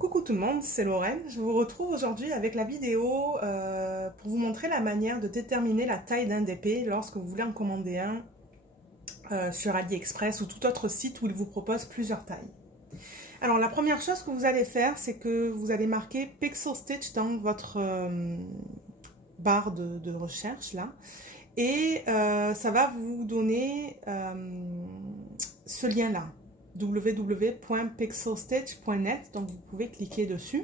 Coucou tout le monde, c'est Lorraine. Je vous retrouve aujourd'hui avec la vidéo pour vous montrer la manière de déterminer la taille d'un DP lorsque vous voulez en commander un sur AliExpress ou tout autre site où il vous propose plusieurs tailles. Alors la première chose que vous allez faire, c'est que vous allez marquer Pixel Stitch dans votre barre de recherche là. Et ça va vous donner ce lien-là, www.pixelstitch.net, donc vous pouvez cliquer dessus.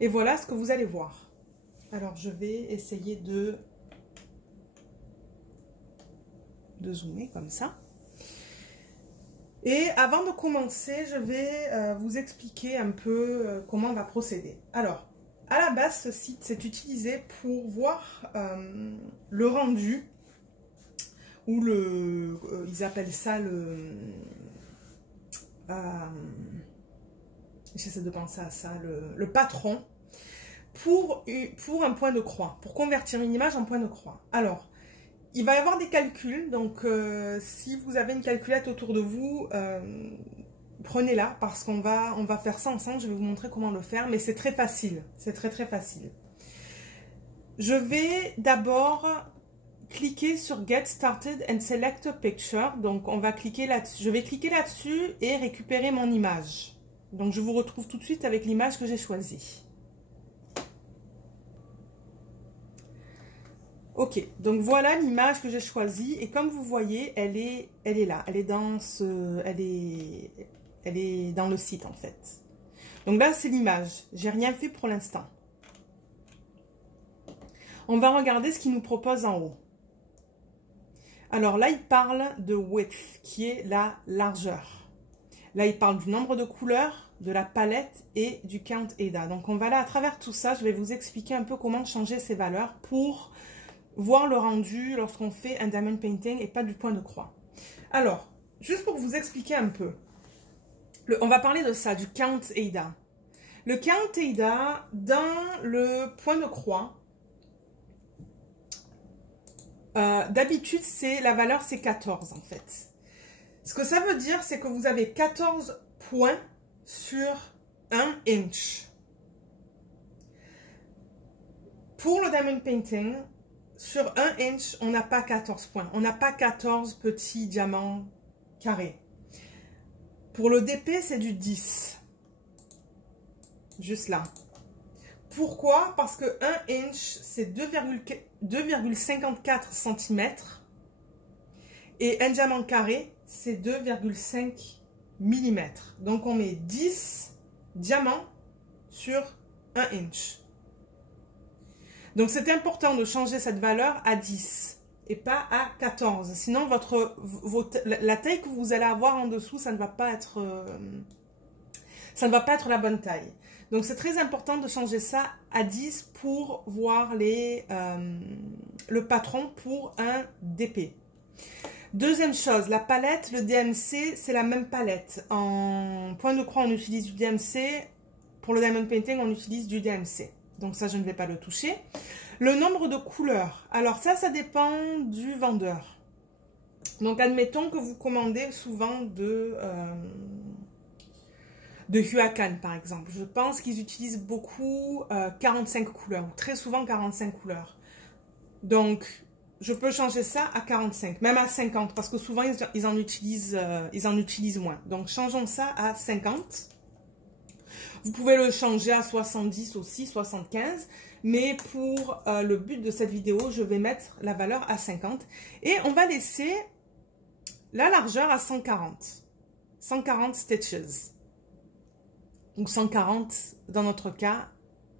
Et voilà ce que vous allez voir. Alors je vais essayer de zoomer comme ça. Et avant de commencer, je vais vous expliquer un peu comment on va procéder. Alors, à la base, ce site c'est utilisé pour voir le rendu, ou ils appellent ça j'essaie de penser à ça, le patron, pour un point de croix, pour convertir une image en point de croix. Alors, il va y avoir des calculs, donc si vous avez une calculette autour de vous, prenez-la, parce qu'on va faire ça ensemble, je vais vous montrer comment le faire, mais c'est très facile, c'est très facile. Je vais d'abord cliquer sur Get Started and Select a Picture, donc on va cliquer là-dessus, je vais cliquer là-dessus et récupérer mon image. Donc je vous retrouve tout de suite avec l'image que j'ai choisie. Ok, donc voilà l'image que j'ai choisie et comme vous voyez, elle est là, elle est dans le site en fait. Donc là c'est l'image, j'ai rien fait pour l'instant. On va regarder ce qu'il nous propose en haut. Alors là il parle de width, qui est la largeur. Là il parle du nombre de couleurs, de la palette et du count ADA. Donc on va aller à travers tout ça, je vais vous expliquer un peu comment changer ces valeurs pour voir le rendu lorsqu'on fait un diamond painting et pas du point de croix. Alors, juste pour vous expliquer un peu, on va parler de ça, du count ADA. Le count ADA, dans le point de croix, d'habitude, la valeur c'est 14 en fait. Ce que ça veut dire, c'est que vous avez 14 points sur 1 inch. Pour le diamond painting, sur 1 inch, on n'a pas 14 points. On n'a pas 14 petits diamants carrés. Pour le DP, c'est du 10. Juste là. Pourquoi? Parce que 1 inch, c'est 2,54 cm. Et un diamant carré, c'est 2,5 mm. Donc, on met 10 diamants sur 1 inch. Donc, c'est important de changer cette valeur à 10 et pas à 14. Sinon, la taille que vous allez avoir en dessous, ça ne va pas être la bonne taille. Donc, c'est très important de changer ça à 10 pour voir le patron pour un DP. Deuxième chose, la palette, le DMC, c'est la même palette. En point de croix, on utilise du DMC. Pour le diamond painting, on utilise du DMC. Donc ça, je ne vais pas le toucher. Le nombre de couleurs. Alors ça dépend du vendeur. Donc admettons que vous commandez souvent de Huacan par exemple. Je pense qu'ils utilisent beaucoup 45 couleurs. Ou très souvent 45 couleurs. Donc je peux changer ça à 45. Même à 50. Parce que souvent ils en utilisent moins. Donc changeons ça à 50. Vous pouvez le changer à 70 aussi, 75. Mais pour le but de cette vidéo, je vais mettre la valeur à 50. Et on va laisser la largeur à 140. 140 stitches. Ou 140, dans notre cas,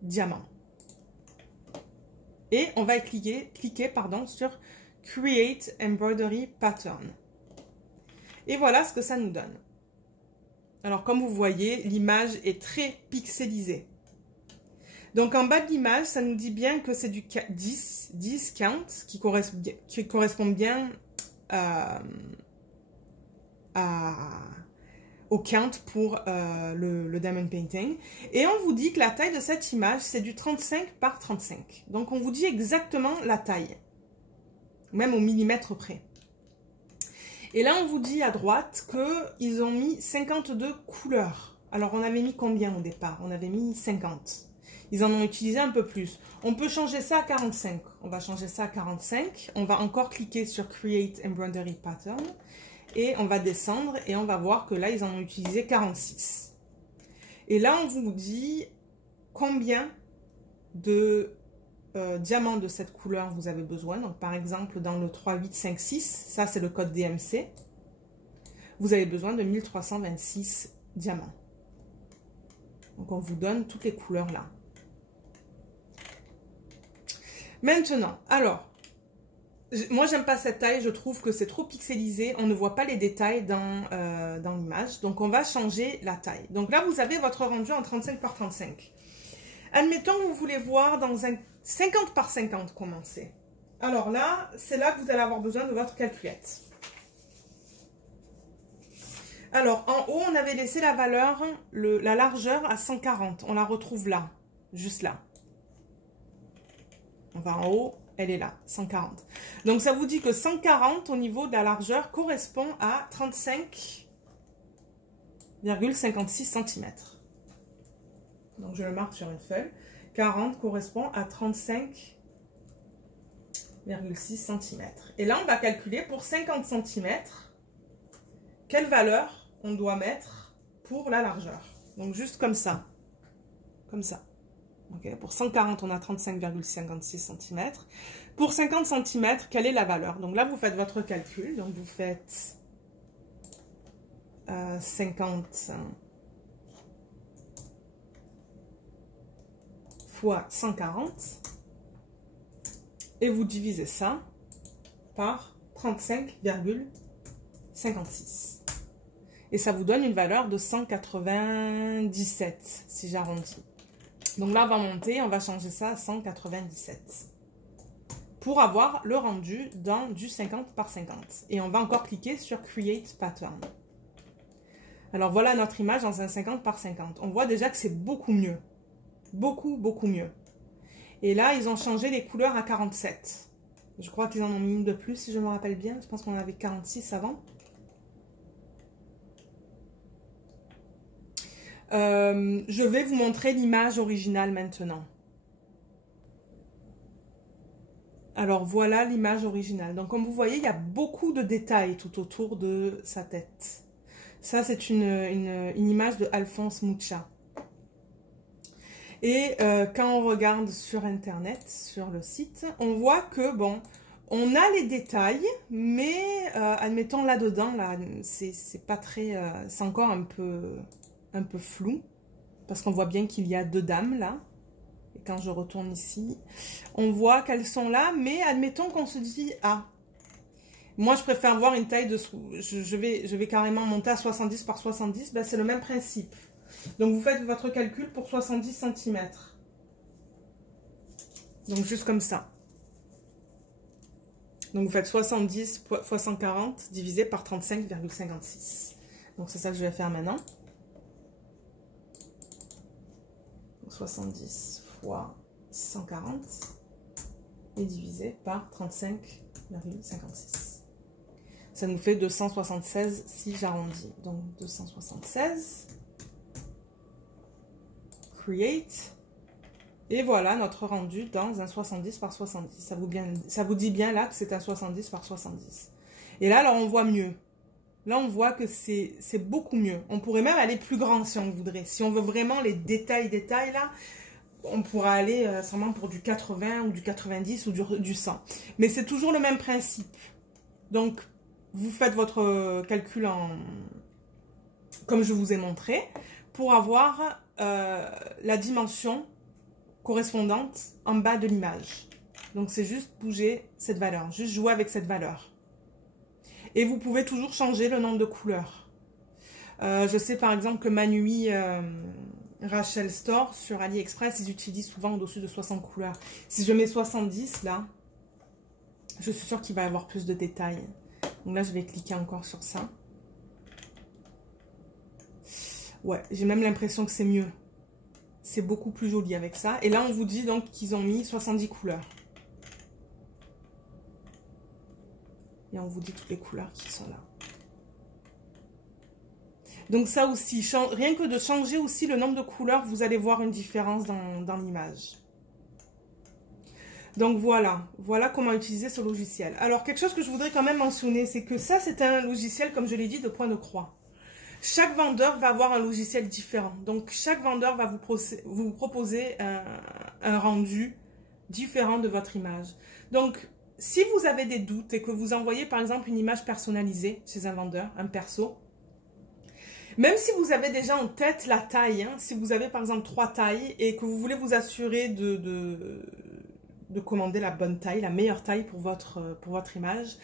diamants. Et on va cliquer sur Create Embroidery Pattern. Et voilà ce que ça nous donne. Alors, comme vous voyez, l'image est très pixelisée. Donc, en bas de l'image, ça nous dit bien que c'est du 10 count, qui correspond bien au count pour le diamond painting. Et on vous dit que la taille de cette image, c'est du 35 par 35. Donc, on vous dit exactement la taille, même au millimètre près. Et là, on vous dit à droite qu'ils ont mis 52 couleurs. Alors, on avait mis combien au départ? On avait mis 50. Ils en ont utilisé un peu plus. On peut changer ça à 45. On va changer ça à 45. On va encore cliquer sur Create Embroidery Pattern. Et on va descendre et on va voir que là, ils en ont utilisé 46. Et là, on vous dit combien de diamants de cette couleur vous avez besoin. Donc, par exemple, dans le 3856, ça, c'est le code DMC. Vous avez besoin de 1326 diamants. Donc, on vous donne toutes les couleurs là. Maintenant, alors, moi, j'aime pas cette taille. Je trouve que c'est trop pixelisé. On ne voit pas les détails dans l'image. Donc, on va changer la taille. Donc là, vous avez votre rendu en 35 par 35. Admettons que vous voulez voir dans un 50 par 50 comment c'est. Alors là, c'est là que vous allez avoir besoin de votre calculette. Alors, en haut, on avait laissé la valeur, la largeur à 140. On la retrouve là, juste là. On va en haut, elle est là, 140. Donc, ça vous dit que 140 au niveau de la largeur correspond à 35,56 cm. Donc, je le marque sur une feuille. 40 correspond à 35,6 cm. Et là, on va calculer pour 50 cm, quelle valeur on doit mettre pour la largeur. Donc, juste comme ça. Comme ça. Okay. Pour 140, on a 35,56 cm. Pour 50 cm, quelle est la valeur? Donc là, vous faites votre calcul. Donc, vous faites 50 fois 140 et vous divisez ça par 35,56. Et ça vous donne une valeur de 197, si j'arrondis. Donc là, on va monter, on va changer ça à 197 pour avoir le rendu dans du 50 par 50. Et on va encore cliquer sur Create Pattern. Alors voilà notre image dans un 50 par 50. On voit déjà que c'est beaucoup mieux. Beaucoup, beaucoup mieux. Et là, ils ont changé les couleurs à 47. Je crois qu'ils en ont mis une de plus, si je me rappelle bien. Je pense qu'on avait 46 avant. Je vais vous montrer l'image originale maintenant. Alors, voilà l'image originale. Donc, comme vous voyez, il y a beaucoup de détails tout autour de sa tête. Ça, c'est une image de Alphonse Mucha. Et quand on regarde sur Internet, sur le site, on voit que, bon, on a les détails, mais admettons là-dedans, là, c'est pas très... c'est encore un peu flou, parce qu'on voit bien qu'il y a deux dames, là. Et quand je retourne ici, on voit qu'elles sont là, mais admettons qu'on se dit, ah, moi je préfère voir une taille de... Je vais carrément monter à 70 par 70, ben, c'est le même principe. Donc, vous faites votre calcul pour 70 cm. Donc, juste comme ça. Donc, vous faites 70 fois 140 divisé par 35,56. Donc, c'est ça que je vais faire maintenant. Donc, 70 fois 140 et divisé par 35,56. Ça nous fait 276 si j'arrondis. Donc, 276... Create, et voilà notre rendu dans un 70 par 70. Ça vous dit bien là que c'est un 70 par 70. Et là, alors on voit mieux. Là, on voit que c'est beaucoup mieux. On pourrait même aller plus grand si on voudrait. Si on veut vraiment les détails là, on pourra aller sûrement pour du 80 ou du 90 ou du 100. Mais c'est toujours le même principe. Donc, vous faites votre calcul comme je vous ai montré pour avoir la dimension correspondante en bas de l'image. Donc, c'est juste bouger cette valeur, juste jouer avec cette valeur. Et vous pouvez toujours changer le nombre de couleurs. Je sais par exemple que Manui Rachel Store sur AliExpress, ils utilisent souvent au-dessus de 60 couleurs. Si je mets 70 là, je suis sûre qu'il va y avoir plus de détails. Donc là, je vais cliquer encore sur ça. Ouais, j'ai même l'impression que c'est mieux. C'est beaucoup plus joli avec ça. Et là, on vous dit donc qu'ils ont mis 70 couleurs. Et on vous dit toutes les couleurs qui sont là. Donc ça aussi, rien que de changer aussi le nombre de couleurs, vous allez voir une différence dans l'image. Donc voilà comment utiliser ce logiciel. Alors quelque chose que je voudrais quand même mentionner, c'est que ça c'est un logiciel, comme je l'ai dit, de point de croix. Chaque vendeur va avoir un logiciel différent. Donc chaque vendeur va vous proposer un rendu différent de votre image. Donc si vous avez des doutes et que vous envoyez par exemple une image personnalisée chez un vendeur, un perso, même si vous avez déjà en tête la taille, hein, si vous avez par exemple 3 tailles et que vous voulez vous assurer de commander la bonne taille, la meilleure taille pour votre image,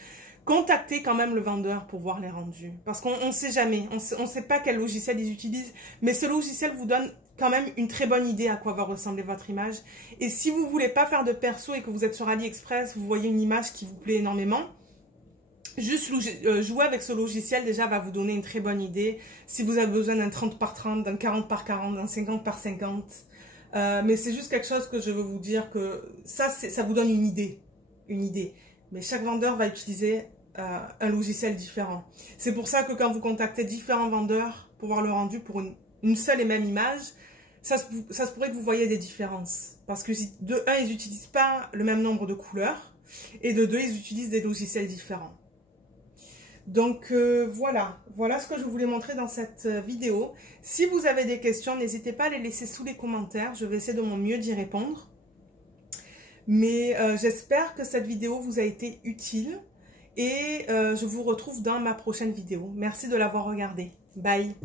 contactez quand même le vendeur pour voir les rendus. Parce qu'on ne sait jamais, on ne sait pas quel logiciel ils utilisent, mais ce logiciel vous donne quand même une très bonne idée à quoi va ressembler votre image. Et si vous ne voulez pas faire de perso et que vous êtes sur AliExpress, vous voyez une image qui vous plaît énormément, juste jouer avec ce logiciel déjà va vous donner une très bonne idée. Si vous avez besoin d'un 30 par 30, d'un 40 par 40, d'un 50 par 50. Mais c'est juste quelque chose que je veux vous dire que ça vous donne une idée. Mais chaque vendeur va utiliser un logiciel différent. C'est pour ça que quand vous contactez différents vendeurs pour voir le rendu pour une seule et même image, ça se pourrait que vous voyez des différences. Parce que de un, ils n'utilisent pas le même nombre de couleurs. Et de deux, ils utilisent des logiciels différents. Donc voilà ce que je voulais montrer dans cette vidéo. Si vous avez des questions, n'hésitez pas à les laisser sous les commentaires. Je vais essayer de mon mieux d'y répondre. Mais j'espère que cette vidéo vous a été utile. Et je vous retrouve dans ma prochaine vidéo. Merci de l'avoir regardée. Bye!